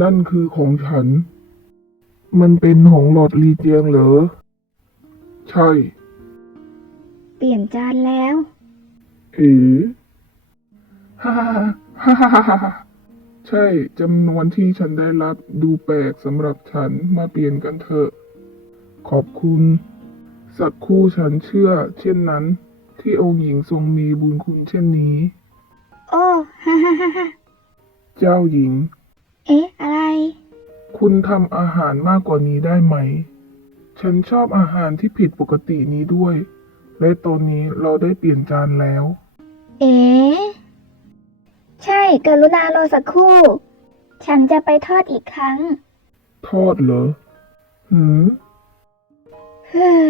นั่นคือของฉัน มันเป็นของหลอดลีเจียงเหรอ ใช่ เปลี่ยนจานแล้ว เอ๋ฮ่าฮ่าฮ่าฮ่าฮ่าฮ่าใช่จำนวนที่ฉันได้รับดูแปลกสำหรับฉันมาเปลี่ยนกันเถอะ ขอบคุณ สักครู่ฉันเชื่อ เช่นนั้น ที่องค์หญิงทรงมีบุญคุณเช่นนี้ โอ้ ฮ่าฮ่าฮ่าฮ่า เจ้าหญิง เอ๊ะ อะไร คุณทำอาหารมากกว่านี้ได้ไหม ฉันชอบอาหารที่ผิดปกตินี้ด้วย และตอนนี้เราได้เปลี่ยนจานแล้ว เอ๊ะ ใช่กรุณารอสักครู่ ฉันจะไปทอดอีกครั้ง ทอดเหรอ หืมเฮ้อ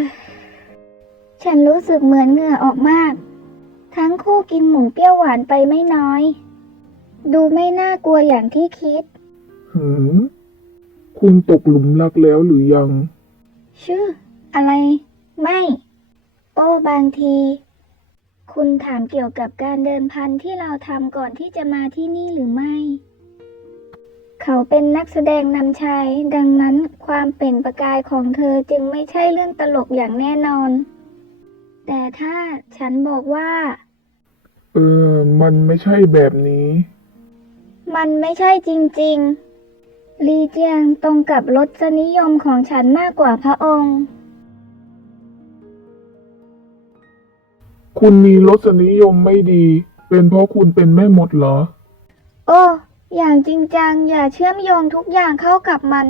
ฉันรู้สึกเหมือนเหงื่อออกมาก ทั้งคู่กินหมูเปรี้ยวหวานไปไม่น้อย ดูไม่น่ากลัวอย่างที่คิด หืมคุณตกหลุมรักแล้วหรือยัง ชื่อ อะไร ไม่ โอ้บางที คุณถามเกี่ยวกับการเดินพันที่เราทำก่อนที่จะมาที่นี่หรือไม่ เขาเป็นนักแสดงนำชาย ดังนั้นความเป็นประกายของเธอจึงไม่ใช่เรื่องตลกอย่างแน่นอน แต่ถ้าฉันบอกว่า เออ มันไม่ใช่แบบนี้ มันไม่ใช่จริง ๆ ลีเจียงตรงกับรสนิยมของฉันมากกว่าพระองค์ คุณมีรสนิยมไม่ดี เป็นเพราะคุณเป็นแม่มดเหรอ โอ้ อย่างจริงจังอย่าเชื่อมโยงทุกอย่างเข้ากับมัน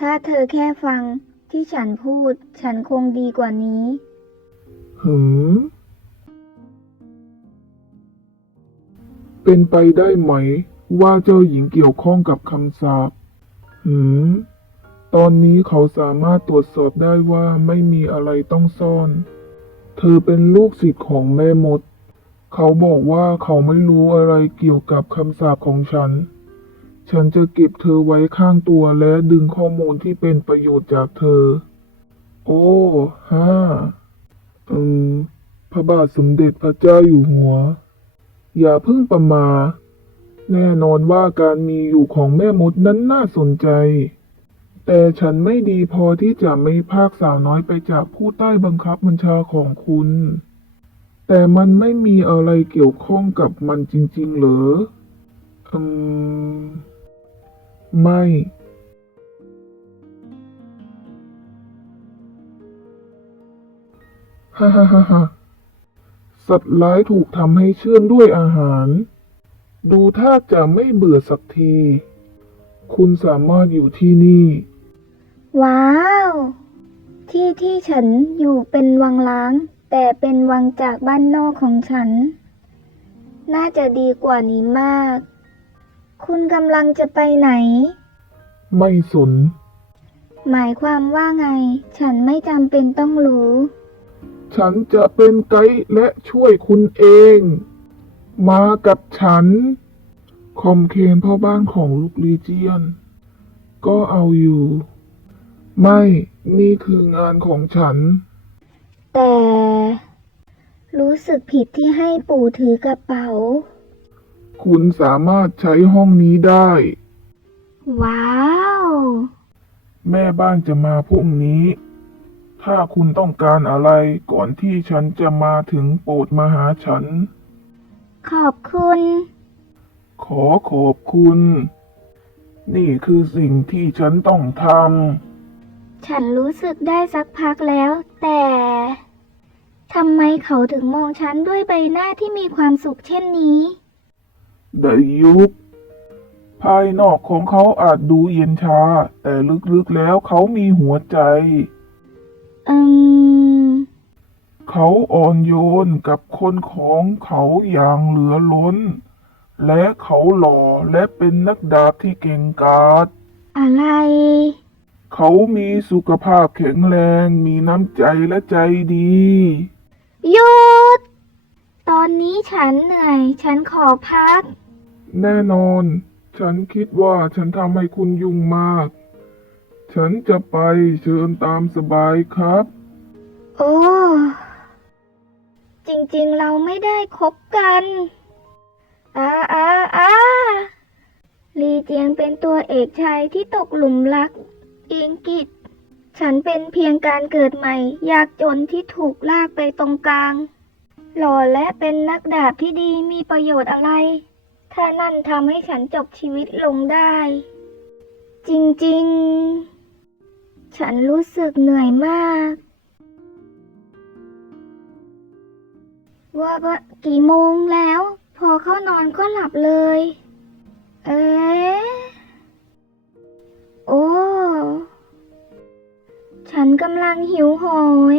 ถ้าเธอแค่ฟังที่ฉันพูด ฉันคงดีกว่านี้ หืม เป็นไปได้ไหม ว่าเจ้าหญิงเกี่ยวข้องกับคำสาปหืม ตอนนี้เขาสามารถตรวจสอบได้ว่าไม่มีอะไรต้องซ่อน เธอเป็นลูกศิษย์ของแม่มด เขาบอกว่าเขาไม่รู้อะไรเกี่ยวกับคำสาปของฉัน ฉันจะเก็บเธอไว้ข้างตัวและดึงข้อมูลที่เป็นประโยชน์จากเธอ โอ้ฮ่าอืมพระบาทสมเด็จพระเจ้าอยู่หัว อย่าเพิ่งประมาท แน่นอนว่าการมีอยู่ของแม่มดนั้นน่าสนใจ แต่ฉันไม่ดีพอที่จะไม่พากสาวน้อยไปจากผู้ใต้บังคับบัญชาของคุณ แต่มันไม่มีอะไรเกี่ยวข้องกับมันจริง ๆ เหรอ อืม ไม่ ฮ่าฮ่าฮ่าฮ่าสัตว์ร้ายถูกทำให้เชื่องด้วยอาหาร ดูท่าจะไม่เบื่อสักที คุณสามารถอยู่ที่นี่ ว้าว ที่ที่ฉันอยู่เป็นวังล้าง แต่เป็นวังจากบ้านนอกของฉัน น่าจะดีกว่านี้มาก คุณกำลังจะไปไหน ไม่สน หมายความว่าไง ฉันไม่จำเป็นต้องรู้ ฉันจะเป็นไกด์และช่วยคุณเอง มากับฉัน คอมเคนพ่อบ้านของลูกลีเจียน ก็เอาอยู่ ไม่นี่คืองานของฉัน แต่ รู้สึกผิดที่ให้ปู่ถือกระเป๋า คุณสามารถใช้ห้องนี้ได้ ว้าว แม่บ้านจะมาพรุ่งนี้ ถ้าคุณต้องการอะไรก่อนที่ฉันจะมาถึงโปรดมาหาฉัน ขอบคุณ ขอขอบคุณ นี่คือสิ่งที่ฉันต้องทฉันรู้สึกได้สักพักแล้ว แต่ทำไมเขาถึงมองฉันด้วยใบหน้าที่มีความสุขเช่นนี้ำไดยุบ ภายนอกของเขาอาจดูเย็นชา แต่ลึกๆแล้วเขามีหัวใจอืม เขาอ่อนโยนกับคนของเขาอย่างเหลือล้น และเขาหล่อและเป็นนักดาบที่เก่งกาจ อะไร เขามีสุขภาพแข็งแรง มีน้ำใจและใจดี หยุด ตอนนี้ฉันเหนื่อย ฉันขอพัก แน่นอน ฉันคิดว่าฉันทำให้คุณยุ่งมาก ฉันจะไปเชิญตามสบายครับ โอ้ จริงๆ เราไม่ได้คบกันอาอาอาลีเจียงเป็นตัวเอกชายที่ตกหลุมรัก อิงกิตฉันเป็นเพียงการเกิดใหม่ ยากจนที่ถูกลากไปตรงกลาง หล่อและเป็นนักดาบที่ดีมีประโยชน์อะไร ถ้านั่นทำให้ฉันจบชีวิตลงได้ จริงๆ ฉันรู้สึกเหนื่อยมาก ว่าว่ากี่โมงแล้ว พอเข้านอนก็หลับเลย เอ๊โอ้ ฉันกำลังหิวโหย